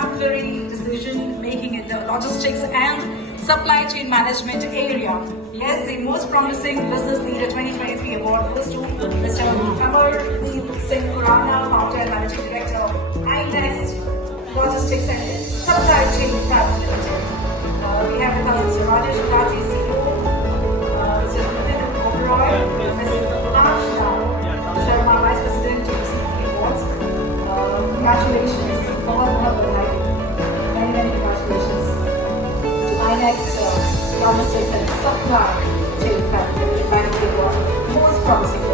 exemplary decision making in the logistics and supply chain management area. Yes, the most promising business leader 2023 award goes to Mr. Amardeep Singh Khurana, founder and managing director of InextLogistics and Supply Chain Private Limited. We have with us Mr. Rajesh Raji, CEO, Mr. Nitin Oberoi, Ms. Ashna Sharma, Vice President to receive the awards. Congratulations, many congratulations to Inext Logistics and Supply Chain Private Limited, the award, most promising